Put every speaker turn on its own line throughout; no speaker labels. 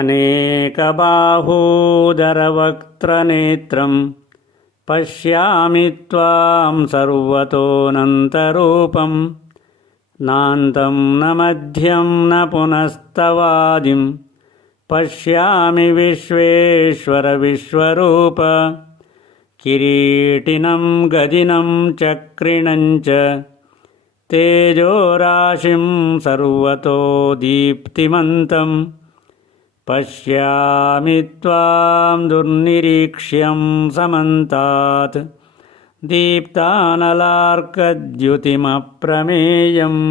अनेकबाहूदरवक्त्रनेत्रम् पश्यामि त्वां सर्वतोऽनन्तरूपम् नान्तं न मध्यं न पुनस्तवादिं पश्यामि विश्वेश्वरविश्वरूप किरीटिनं गदिनं चक्रिणं च तेजोराशिं सर्वतो दीप्तिमन्तम् पश्यामि त्वां दुर्निरीक्ष्यं समन्तात् दीप्तानलार्कद्युतिमप्रमेयम्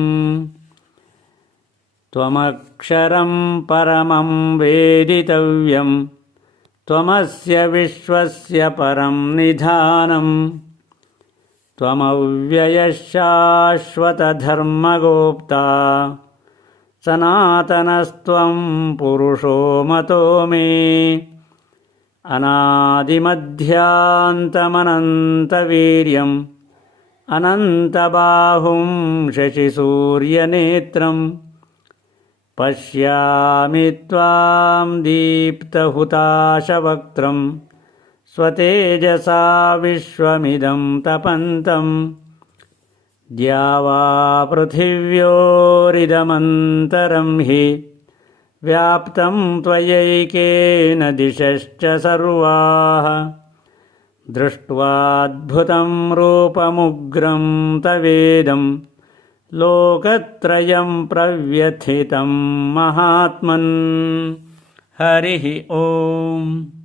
त्वमक्षरं परमं वेदितव्यं त्वमस्य विश्वस्य परं निधानम् సనాతనస్త్వం పురుషో మతో మే. అనాదిమధ్యాంతమనంతవీర్యం అనంతబాహుం శశిసూర్యనేత్రం పశ్యామి త్వాం దీప్తహుతాశవక్త్రం స్వతేజసా విశ్వమిదం తపంతం. विश्वमिदं तपन्तम् द्यावापृथिव्योरिदमन्तरं हि व्याप्तं त्वयैकेन दिशश्च सर्वाः। दृष्ट्वाद्भुतं रूपमुग्रं तवेदं लोकत्रयं प्रव्यथितं महात्मन्। हरिः ओम्